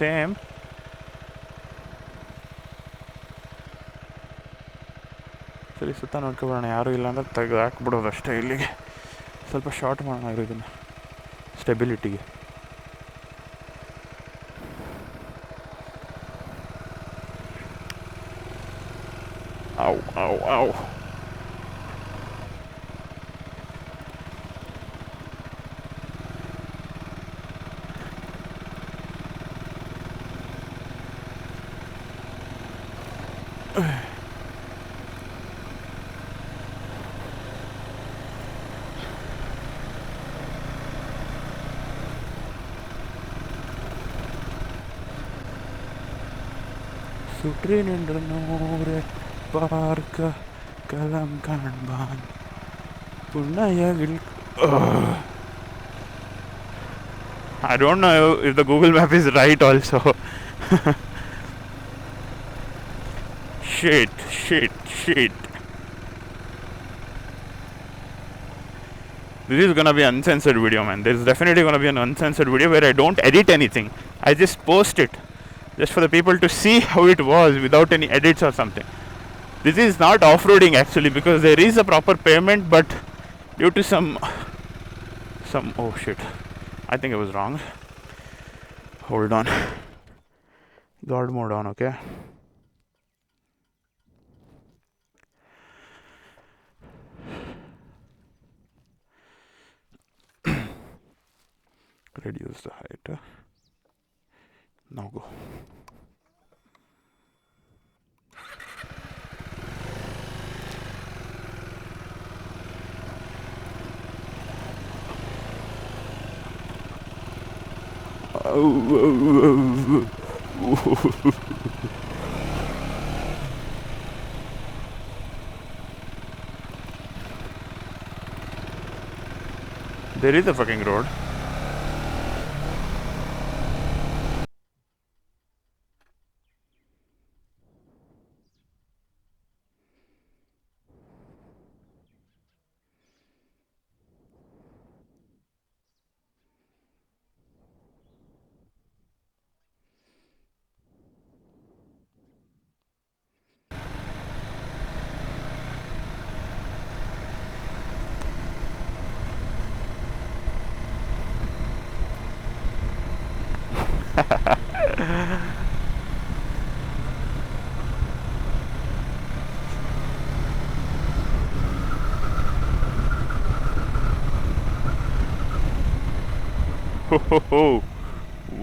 Same. ಸರಿ, ಸುತ್ತ ನೋಡ್ಕೊಬೋಣ. ಯಾರೂ ಇಲ್ಲ ಅಂದರೆ ತೆಗೆದು ಹಾಕ್ಬಿಡೋದು ಅಷ್ಟೇ. ಇಲ್ಲಿಗೆ ಸ್ವಲ್ಪ ಶಾರ್ಟ್ ಮಾಡೋಣ ಇದನ್ನು ಸ್ಟೆಬಿಲಿಟಿಗೆ. ಔ ಔ ಔ. ಸುಟ್ರಿ ನಿಂಡ್ರ ನೋರೆ ಪಾರ್ಕ ಕಲಂ ಕಾಣ್ಬಾನ್ ಪುಣ್ಣಯ್ಯಗಿಲ್. I don't know if the Google map is right also. Shit. This is gonna be an uncensored video, man. There's definitely gonna be an uncensored video where I don't edit anything. I just post it. Just for the people to see how it was without any edits or something. This is not off-roading actually, because there is a proper payment, but due to some oh shit, I think I was wrong. Hold on. God mode on, okay? Reduce the height. Now go. There is a fucking road.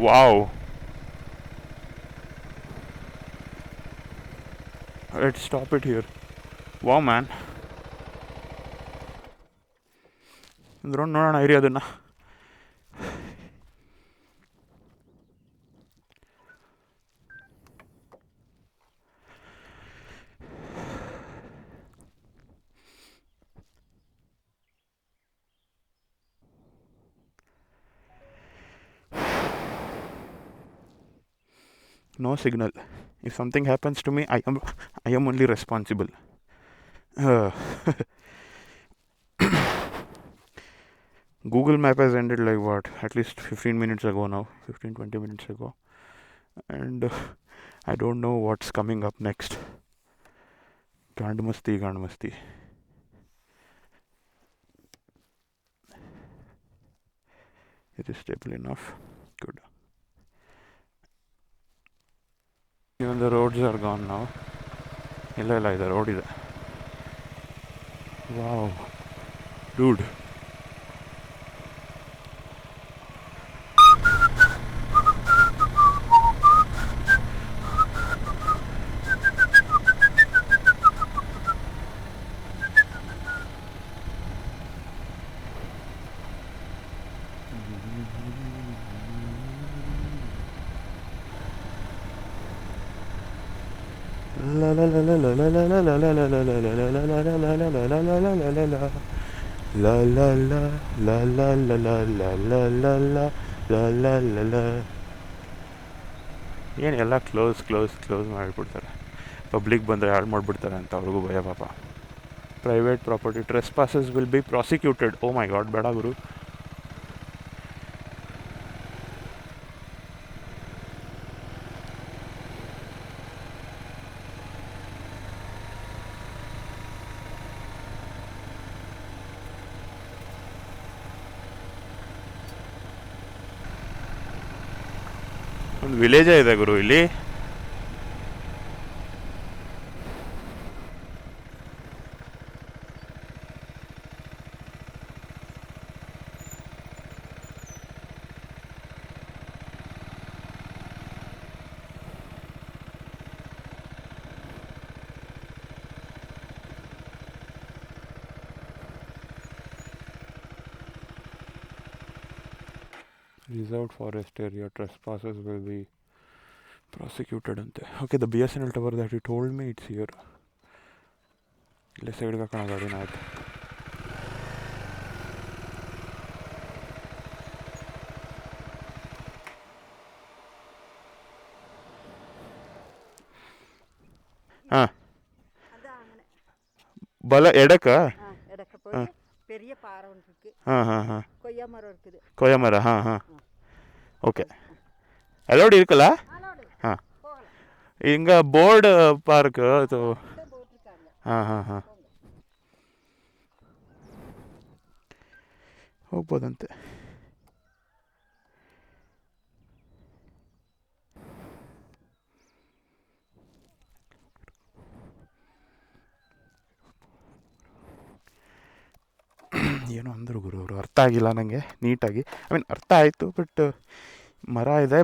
Wow. Let's stop it here. Wow, man. ನೋಡೋಣ ಇರಿ ಅದನ್ನ. No signal. If something happens to me, I am only responsible. Google Map has ended like what? At least 15 minutes ago now. 15-20 minutes ago. And I don't know what's coming up next. Gandmasti. It is stable enough. Good. Even the roads are gone now. ಇಲ್ಲ ಇದೆ road ಇದೆ. Wow dude. ಏನು ಎಲ್ಲ close ಮಾಡಿಬಿಡ್ತಾರೆ. Public ಬಂದರೆ ಹಾಳು ಮಾಡಿಬಿಡ್ತಾರೆ ಅಂತ ಅವ್ರಿಗೂ ಭಯ ಪಾಪ. Private property trespassers will be prosecuted. Oh my god, ಬೇಡ ಗುರು. ಒಂದು ವಿಲೇಜೇ ಇದೆ ಗುರು ಇಲ್ಲಿ. Reserved forest area, trespassers will be prosecuted ante. Okay, the BSNL tower that you told me, it's here. Let's side ka kana gadi na aaytu. ಹಾ பல எடக்கா எடக்க போய் பெரிய பாறை ஒன்று இருக்கு. கொய்யா மரம் இருக்குது. கொய்யா மரம். ஓகே அலோடு இருக்குல்ல? ಹಾಂ ಹಿಂಗ ಬೋರ್ಡ್ ಪಾರ್ಕ್ ಅದು ಹಾಂ ಹೋಗ್ಬೋದಂತೆ. ಏನೋ ಅಂದರು ಗುರು ಅವರು, ಅರ್ಥ ಆಗಿಲ್ಲ ನನಗೆ ನೀಟಾಗಿ. ಐ ಮೀನ್ ಅರ್ಥ ಆಯಿತು, ಬಟ್ ಮರ ಇದೆ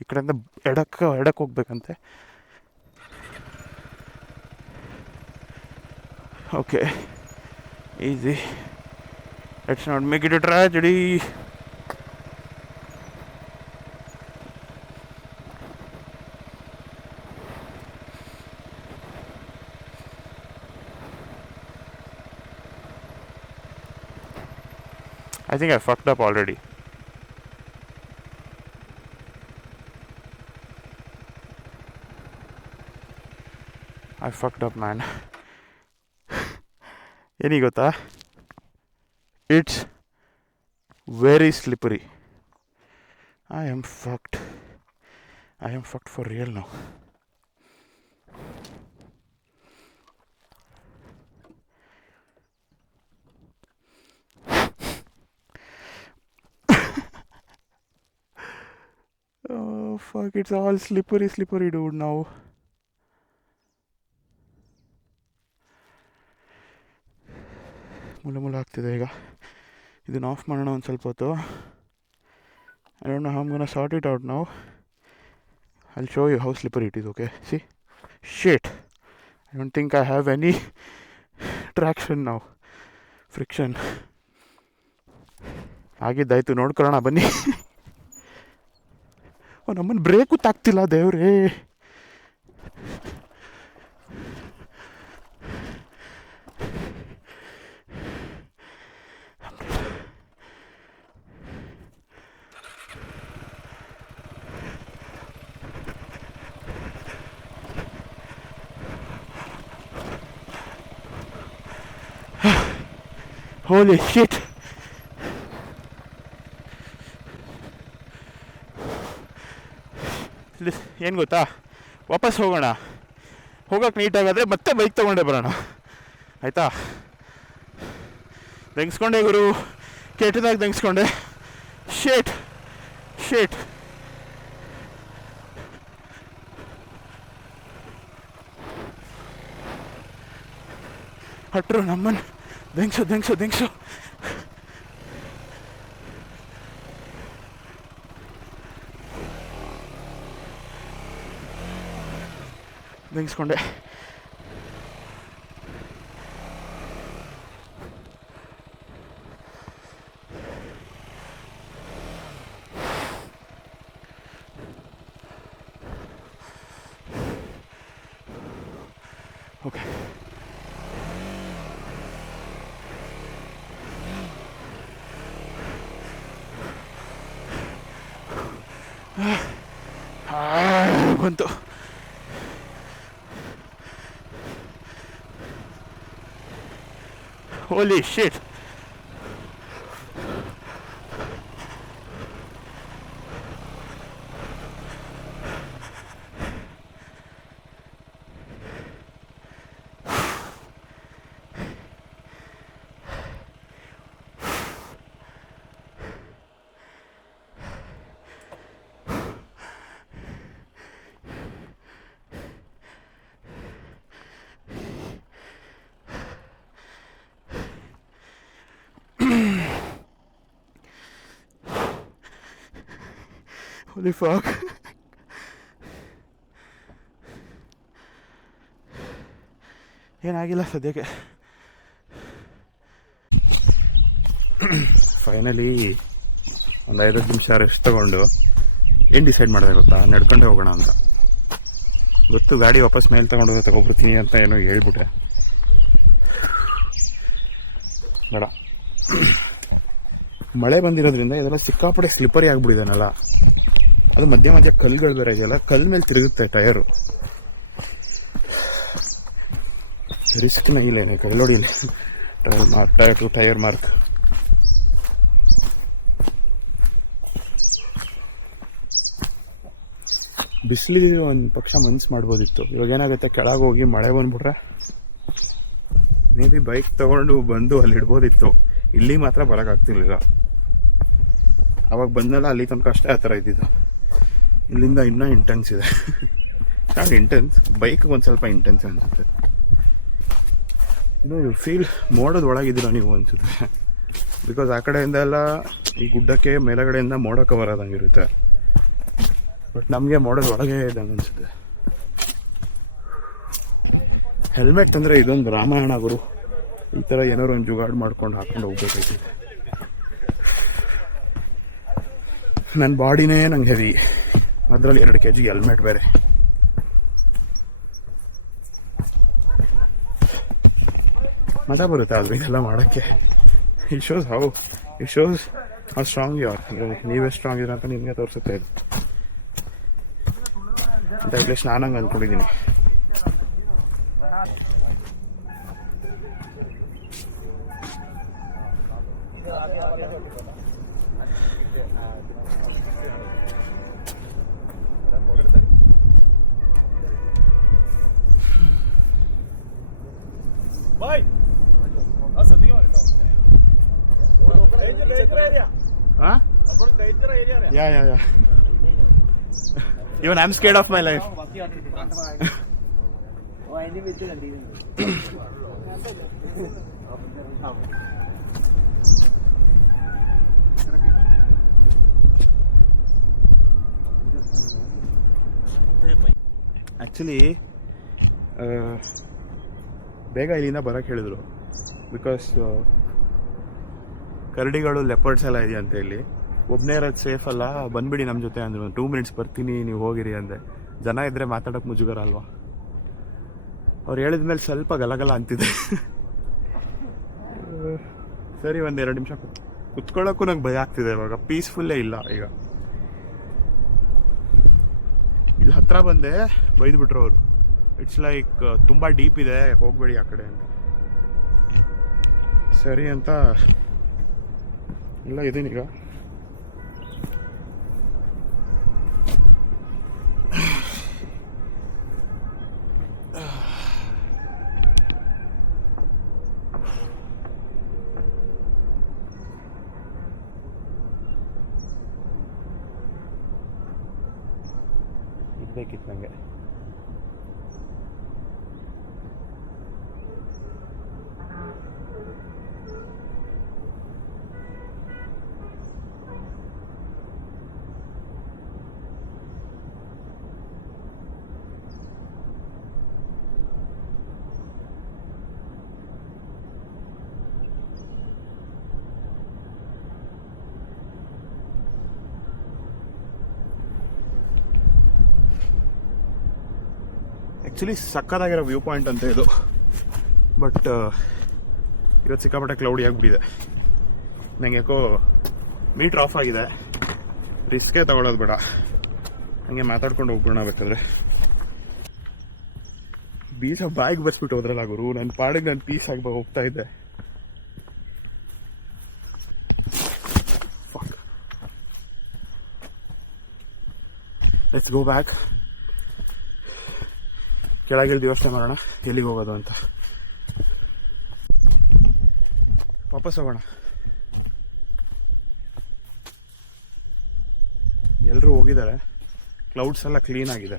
ಈ ಕಡೆಯಿಂದ ಎಡಕ್ಕೆ ಹೋಗ್ಬೇಕಂತೆ. Okay easy, let's not make it a tragedy. I think I fucked up already. I fucked up, man. Any gota? It's very slippery. I am fucked. I am fucked for real now. Oh fuck, it's all slippery dude now. ಮುಲ ಆಗ್ತಿದೆ ಈಗ. ಇದನ್ನು of ಮಾಡೋಣ ಒಂದು ಸ್ವಲ್ಪ ಹೊತ್ತು. I don't know how I'm gonna sort it out now. I'll show you how slippery it is, okay? See? Shit. I don't think I have any traction now. Friction. ಆಗಿದ್ದಾಯ್ತು, ನೋಡ್ಕೊಳ್ಳೋಣ ಬನ್ನಿ. ನಮ್ಮನ್ನು ಬ್ರೇಕು ತಾಗ್ತಿಲ್ಲ ದೇವ್ರೇ. Holy shit. ಏನು ಗೊತ್ತಾ, ವಾಪಸ್ ಹೋಗೋಣ. ಹೋಗೋಕೆ ನೀಟಾಗಾದರೆ ಮತ್ತೆ ಬೈಕ್ ತೊಗೊಂಡೇ ಬರೋಣ, ಆಯಿತಾ? ದಂಗಿಸ್ಕೊಂಡೆ ಗುರು, ಕೆಟ್ಟದಾಗಿ ದಂಗಿಸ್ಕೊಂಡೆ. ಶೇಟ್ ಹಟ್ರು ನಮ್ಮನ್ನು ದಂಗಿಸು ದಂಗಿಸ್ಕೊಂಡೆ. ಓಕೆ ಬಂತು. Holy shit. Holy fuck. ಏನಾಗಿಲ್ಲ ಸದ್ಯಕ್ಕೆ. ಫೈನಲಿ ಒಂದು 5 ನಿಮಿಷ ರೆಸ್ಟ್ ತಗೊಂಡು ಏನು ಡಿಸೈಡ್ ಮಾಡಿದೆ ಗೊತ್ತಾ, ನಡ್ಕೊಂಡೇ ಹೋಗೋಣ ಅಂತ. ಗೊತ್ತು ಗಾಡಿ ವಾಪಸ್ ಮೇಲೆ ತಗೊಬರ್ತೀನಿ ಅಂತ ಏನೋ ಹೇಳ್ಬಿಟ್ಟೆ, ಬೇಡ. ಮಳೆ ಬಂದಿರೋದ್ರಿಂದ ಇದೆಲ್ಲ ಸಿಕ್ಕಾಪಟ್ಟೆ ಸ್ಲಿಪ್ಪರಿ ಆಗಿಬಿಟ್ಟಿದ್ದಾನಲ್ಲ, ಅದು ಮಧ್ಯ ಮಧ್ಯ ಕಲ್ಲುಗಳು ಬೇರೆ ಇದೆಯಲ್ಲ, ಕಲ್ಲು ಮೇಲೆ ತಿರುಗುತ್ತೆ ಟಯರು. ರಿಸ್ಕ್ನ ಇಲ್ಲೇನೆ, ಕೈಲೋಡಿ ಟೈರ್ ಮಾರ್ಕ್. ಬಿಸಿಲಿಗೆ ಒಂದು ಪಕ್ಷ ಮನ್ಸು ಮಾಡ್ಬೋದಿತ್ತು. ಇವಾಗ ಏನಾಗುತ್ತೆ, ಕೆಳಗೆ ಹೋಗಿ ಮಳೆ ಬಂದ್ಬಿಟ್ರೆ ಮೇ ಬಿ ಬೈಕ್ ತಗೊಂಡು ಬಂದು ಅಲ್ಲಿ ಇಡ್ಬೋದಿತ್ತು. ಇಲ್ಲಿ ಮಾತ್ರ ಬರೋಕ್ಕಾಗ್ತಿರ್ಲಿಲ್ಲ. ಅವಾಗ ಬಂದಲ್ಲ, ಅಲ್ಲಿ ತನಕ ಅಷ್ಟೇ ಆ ಥರ ಇದ್ದಿದ್ದು. ಇಲ್ಲಿಂದ ಇನ್ನೂ ಇಂಟೆನ್ಸ್ ಇದೆ. ನಾನು ಇಂಟೆನ್ಸ್, ಬೈಕ್ಗೆ ಒಂದು ಸ್ವಲ್ಪ ಇಂಟೆನ್ಸ್ ಅನಿಸುತ್ತೆ. ಇನ್ನು ಫೀಲ್ ಮೋಡದ ಒಳಗಿದ್ದೀರ ನೀವು ಅನಿಸುತ್ತೆ. ಬಿಕಾಸ್ ಆ ಕಡೆಯಿಂದ ಎಲ್ಲ ಈ ಗುಡ್ಡಕ್ಕೆ ಮೇಲಗಡೆಯಿಂದ ಮೋಡ ಕವರ್ ಆದಂಗೆ ಇರುತ್ತೆ. ಬಟ್ ನಮಗೆ ಮೋಡದ ಒಳಗೆ ಇದ್ದಂಗೆ ಅನಿಸುತ್ತೆ. ಹೆಲ್ಮೆಟ್ ಅಂದರೆ ಇದೊಂದು ರಾಮಾಯಣ ಗುರು. ಈ ಥರ ಏನಾದ್ರು ಒಂದು ಜುಗಾಡ್ ಮಾಡ್ಕೊಂಡು ಹಾಕೊಂಡು ಹೋಗ್ಬೇಕಾಯ್ತು. ನನ್ನ ಬಾಡಿನೇ ನಂಗೆ ಹೆವಿ, ಅದರಲ್ಲಿ 2 kg ಹೆಲ್ಮೆಟ್ ಬೇರೆ. ಮಜಾ ಬರುತ್ತೆ ಆದರೂ ಇದೆಲ್ಲ ಮಾಡೋಕ್ಕೆ. It shows how strong you are. ನೀವೇ ಸ್ಟ್ರಾಂಗ್ ಇರೋ ಅಂತ ನಿಮಗೆ ತೋರಿಸುತ್ತೆ ಇದು ಅಂತ. ಅಟ್ಲೀಸ್ಟ್ ನಾನು ಹಂಗೆ ಅಂದ್ಕೊಂಡಿದ್ದೀನಿ. Huh? Yeah. Even I'm scared of my life. Actually, ಬೇಗ ಇಲ್ಲಿಂದ ಬರೋಕ್ಕೆ ಹೇಳಿದ್ರು. ಬಿಕಾಸ್ ಕರಡಿಗಳು, ಲೆಪರ್ಡ್ಸ್ ಎಲ್ಲ ಇದೆ ಅಂತ ಇಲ್ಲಿ. ಒಬ್ಬನೇ ಇರೋದು ಸೇಫ್ ಅಲ್ಲ, ಬಂದ್ಬಿಡಿ ನಮ್ಮ ಜೊತೆ ಅಂದರು. 2 minutes ಬರ್ತೀನಿ, ನೀವು ಹೋಗಿರಿ ಅಂದೆ. ಜನ ಇದ್ದರೆ ಮಾತಾಡೋಕೆ ಮುಜುಗರ ಅಲ್ವಾ. ಅವ್ರು ಹೇಳಿದ್ಮೇಲೆ ಸ್ವಲ್ಪ ಗಲಗಲ ಅಂತಿದೆ. ಸರಿ, 1-2 ನಿಮಿಷ ಕುತ್ಕೊಳ್ಳೋಕ್ಕೂ ನಂಗೆ ಭಯ ಆಗ್ತಿದೆ ಇವಾಗ. ಪೀಸ್ಫುಲ್ಲೇ ಇಲ್ಲ ಈಗ. ಇಲ್ಲಿ ಹತ್ರ ಬಂದೆ, ಬೈದ್ಬಿಟ್ರು ಅವರು. ಇಟ್ಸ್ ಲೈಕ್ ತುಂಬ ಡೀಪ್ ಇದೆ, ಹೋಗಬೇಡಿ ಆ ಕಡೆ ಅಂತ. ಸರಿ ಅಂತ ಎಲ್ಲ ಇದೀನೀಗ. ಇದ್ಬೇಕಿತ್ತು ನನಗೆ. ಆ್ಯಕ್ಚುಲಿ ಸಕ್ಕತ್ತಾಗಿರೋ ವ್ಯೂ ಪಾಯಿಂಟ್ ಅಂತ ಇದು. ಬಟ್ ಇವತ್ತು ಸಿಕ್ಕಾಪಟ್ಟೆ ಕ್ಲೌಡಿ ಆಗಿಬಿಟ್ಟಿದೆ. ನಂಗೆ ಯಾಕೋ ಮೀಟ್ರ್ ಆಫ್ ಆಗಿದೆ. ರಿಸ್ಕೇ ತಗೊಳ್ಳೋದು ಬೇಡ, ಹಂಗೆ ಮಾತಾಡ್ಕೊಂಡು ಹೋಗ್ಬಿಡೋಣ. ಬೇಕಾದ್ರೆ ಬೀಚ ಬಾಯಿಗೆ ಬರ್ಸ್ಬಿಟ್ಟು ಹೋದ್ರಲ್ಲ ಗುರು. ನನ್ನ ಪಾಡಿಗೆ ನಾನು ಪೀಸ್ ಆಗಿ ಹೋಗ್ತಾ ಇದ್ದೆ. Let's go back. ಕೆಳಗಿಳಿದು ಯೋಚನೆ ಮಾಡೋಣ ಎಲ್ಲಿಗೆ ಹೋಗೋದು ಅಂತ. ವಾಪಸ್ ಹೋಗೋಣ. ಎಲ್ಲರೂ ಹೋಗಿದ್ದಾರೆ. ಕ್ಲೌಡ್ಸ್ ಎಲ್ಲ ಕ್ಲೀನ್ ಆಗಿದೆ.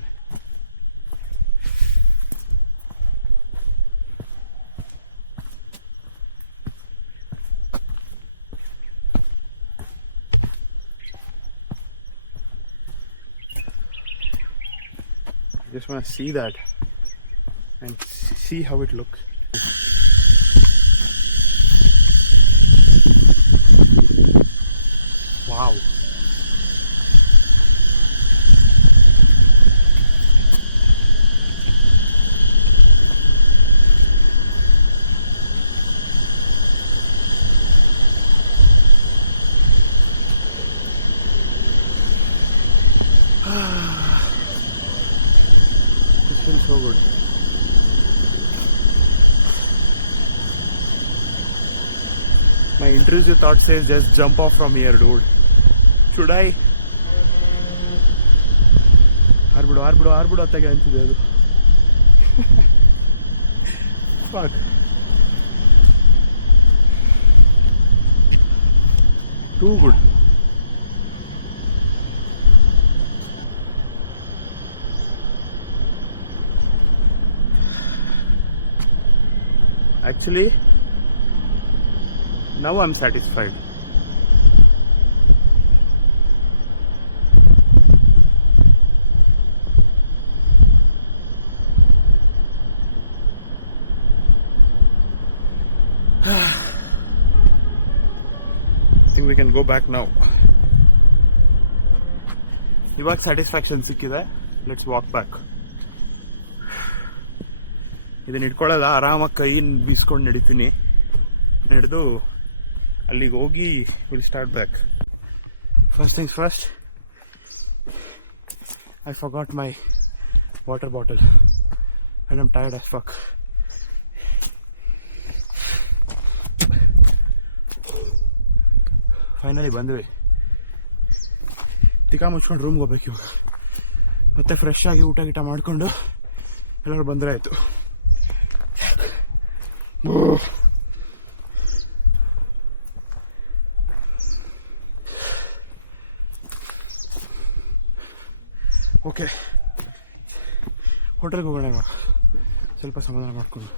Just want to see that and see how it looks. Wow. This feels so good. My intrusive thought says just jump off from here, dude. Should I? ಆರ್ಬಿಡು ಅತ್ತಾಗೆ ಅಂತಿದೆ ಅದು. Fuck. Too good. Actually, now I'm satisfied. I think we can go back now. ಇವಾಗ satisfaction ಸಿಕ್ಕಿದೆ. Let's walk back. ಇದನ್ನ ಇಟ್ಕೊಳ್ಳೋದ ಆರಾಮಾಗಿ ಕೈ ಬೀಸ್ಕೊಂಡು ನಡೀತೀನಿ. ನಡೆದು ಅಲ್ಲಿಗೆ ಹೋಗಿ will start back. First things first, I forgot my water bottle and I'm tired as fuck. Finally ಬಂದ್ವಿ. ತಿಕ್ಕ ಮುಚ್ಕೊಂಡು ರೂಮ್ಗೆ ಹೋಗ್ಬೇಕು ಇವಾಗ. ಮತ್ತೆ ಫ್ರೆಶ್ ಆಗಿ ಊಟ ಗೀಟ ಮಾಡಿಕೊಂಡು ಎಲ್ಲರೂ ಬಂದರೆ ಆಯಿತು. ಓಕೆ, ಹೋಟೆಲ್ಗೆ ಹೋಗೋಣ ಇವಾಗ. ಸ್ವಲ್ಪ ಸಮಾಧಾನ ಮಾಡಿಕೊಂಡು.